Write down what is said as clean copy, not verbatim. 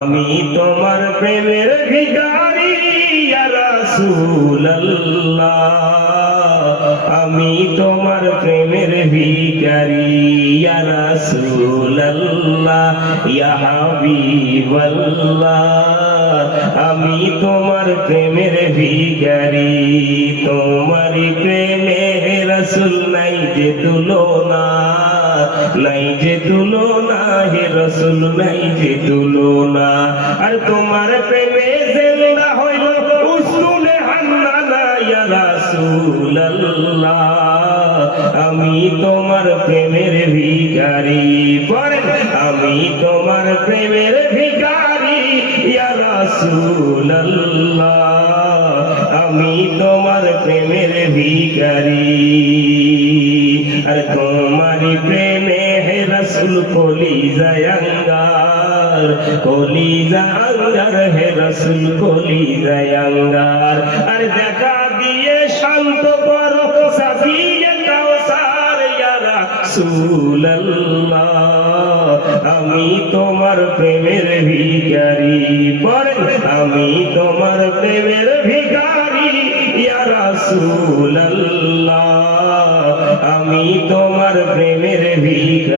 আমি তোমার প্রেমের ভিখারি ইয়া রাসূলুল্লাহ, আমি তোমার প্রেমের ভিখারি ইয়া রাসূলুল্লাহ, ইয়া হাবিবাল্লাহ, আমি তোমার প্রেমের ভিখারি। তোমারই প্রেমে রাসূল নাই যে তুলনা, নাই যে তুলনা হে রাসূল, নাই যে তুলনা। আর তোমার প্রেমে জিন্দা হইল উসুলে হান্নানা ইয়া রাসূলুল্লাহ, আমি তোমার প্রেমের ভিখারি। পড়েন, আমি তোমার প্রেমের ভিখারি ইয়া রাসূলুল্লাহ, আমি তোমার প্রেমের ভিখারি। আর তোমারি প্রেমে হে রাসূল কলিজায় আঙ্গার, কলিজায় আঙ্গার হে রাসূল কলিজায় আঙ্গার। আর দেখা দিয়ে শান্ত করো সাফিয়ে কাউসার ইয়া রাসূলুল্লাহ, আমি তোমার প্রেমের ভিখারি। পড়েন, আমি তোমার প্রেমের ভিখারি ইয়া রাসূলুল্লাহ, আমি তোমার প্রেমের ভিখারি।